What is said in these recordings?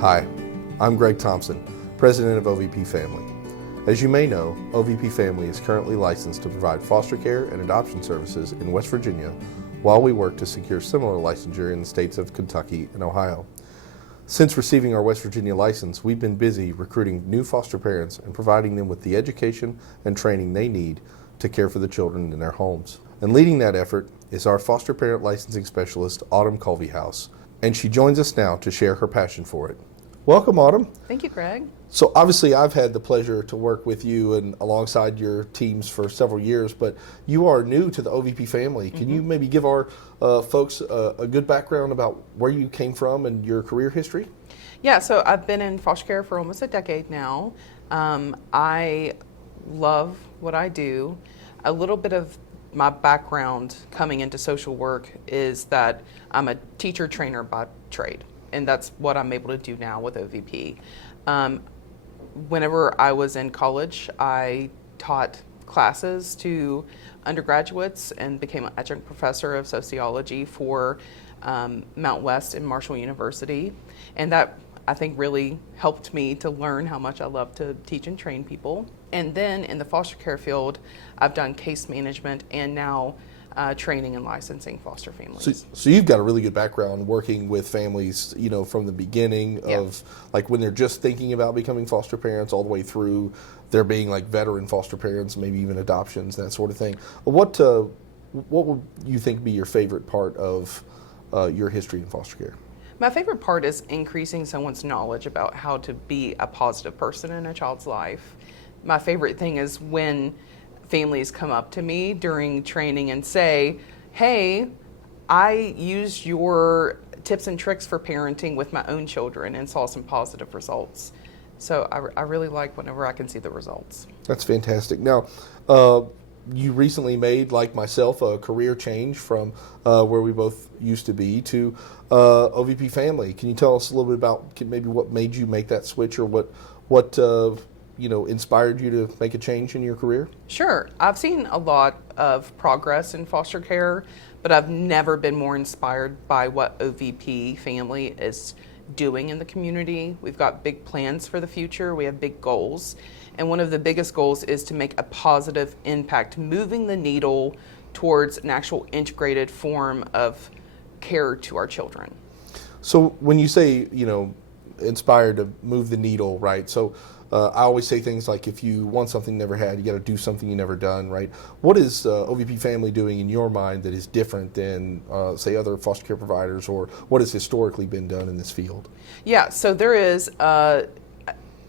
Hi, I'm Greg Thompson, President of OVP Family. As you may know, OVP Family is currently licensed to provide foster care and adoption services in West Virginia while we work to secure similar licensure in the states of Kentucky and Ohio. Since receiving our West Virginia license, we've been busy recruiting new foster parents and providing them with the education and training they need to care for the children in their homes. And leading that effort is our foster parent licensing specialist, Autumn Culvyhouse, and she joins us now to share her passion for it. Welcome, Autumn. Thank you, Greg. So obviously I've had the pleasure to work with you and alongside your teams for several years, but you are new to the OVP family. Can you maybe give our folks a good background about where you came from and your career history? Yeah, so I've been in foster care for almost a decade now. I love what I do. A little bit of my background coming into social work is that I'm a teacher trainer by trade, and that's what I'm able to do now with OVP. Whenever I was in college, I taught classes to undergraduates and became an adjunct professor of sociology for Mount West and Marshall University. And that, I think, really helped me to learn how much I love to teach and train people. And then in the foster care field, I've done case management and now training and licensing foster families. So you've got a really good background working with families, you know, from the beginning of like when they're just thinking about becoming foster parents all the way through there being like veteran foster parents, maybe even adoptions, that sort of thing. What would you think be your favorite part of your history in foster care? My favorite part is increasing someone's knowledge about how to be a positive person in a child's life. My favorite thing is when families come up to me during training and say, hey, I used your tips and tricks for parenting with my own children and saw some positive results. So I really like whenever I can see the results. That's fantastic. Now, you recently made, like myself, a career change from where we both used to be to OVP Family. Can you tell us a little bit about maybe what made you make that switch, or what inspired you to make a change in your career? Sure. I've seen a lot of progress in foster care, but I've never been more inspired by what OVP Family is doing in the community. We've got big plans for the future. We have big goals. And one of the biggest goals is to make a positive impact, moving the needle towards an actual integrated form of care to our children. So when you say, inspired to move the needle, right? So I always say things like, if you want something you never had, you got to do something you never done, right? What is OVP Family doing in your mind that is different than, say, other foster care providers, or what has historically been done in this field? Yeah, so there is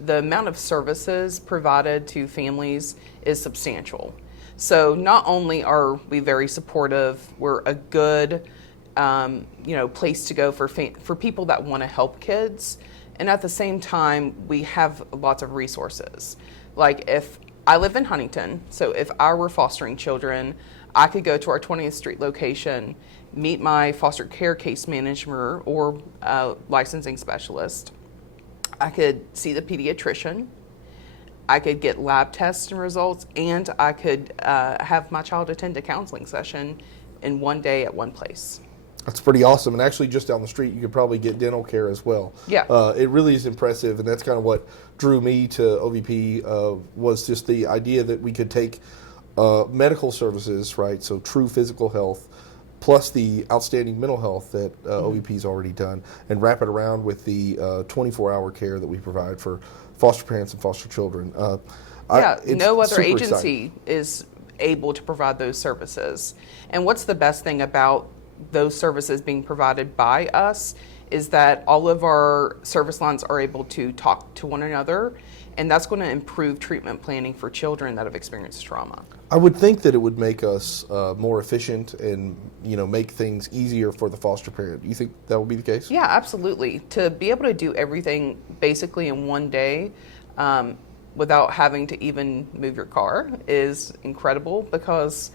the amount of services provided to families is substantial. So not only are we very supportive, we're a good place to go for people that want to help kids. And at the same time, we have lots of resources. Like if I live in Huntington, so if I were fostering children, I could go to our 20th Street location, meet my foster care case manager or licensing specialist. I could see the pediatrician. I could get lab tests and results, and I could have my child attend a counseling session in one day at one place. That's pretty awesome. And actually just down the street, you could probably get dental care as well. Yeah. It really is impressive. And that's kind of what drew me to OVP was just the idea that we could take medical services, right? So true physical health, plus the outstanding mental health that OVP's already done, and wrap it around with the 24-hour care that we provide for foster parents and foster children. No other agency is able to provide those services. And what's the best thing about those services being provided by us is that all of our service lines are able to talk to one another, and that's going to improve treatment planning for children that have experienced trauma. I would think that it would make us more efficient and make things easier for the foster parent. You think that would be the case? Yeah, absolutely. To be able to do everything basically in one day without having to even move your car is incredible, because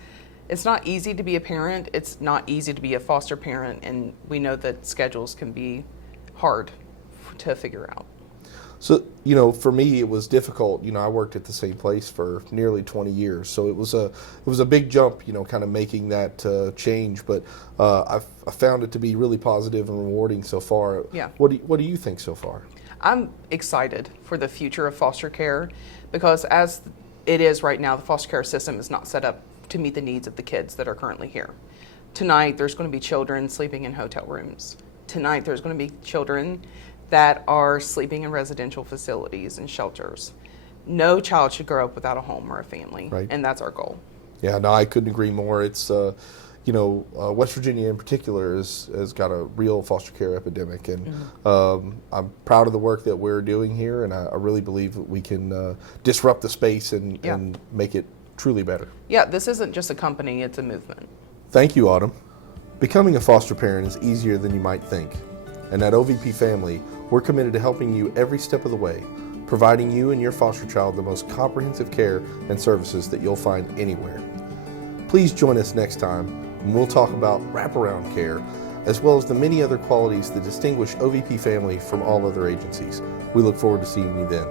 it's not easy to be a parent. It's not easy to be a foster parent, and we know that schedules can be hard to figure out. So, for me, it was difficult. I worked at the same place for nearly 20 years, so it was a big jump, kind of making that change. But I found it to be really positive and rewarding so far. Yeah. What do you think so far? I'm excited for the future of foster care because as it is right now, the foster care system is not set up to meet the needs of the kids that are currently here. Tonight, there's going to be children sleeping in hotel rooms. Tonight, there's going to be children that are sleeping in residential facilities and shelters. No child should grow up without a home or a family, Right. and that's our goal. Yeah, no, I couldn't agree more. It's, West Virginia in particular has got a real foster care epidemic, and I'm proud of the work that we're doing here, and I really believe that we can disrupt the space and make it truly better. Yeah, this isn't just a company, it's a movement. Thank you, Autumn. Becoming a foster parent is easier than you might think, and at OVP Family, we're committed to helping you every step of the way, providing you and your foster child the most comprehensive care and services that you'll find anywhere. Please join us next time when we'll talk about wraparound care, as well as the many other qualities that distinguish OVP Family from all other agencies. We look forward to seeing you then.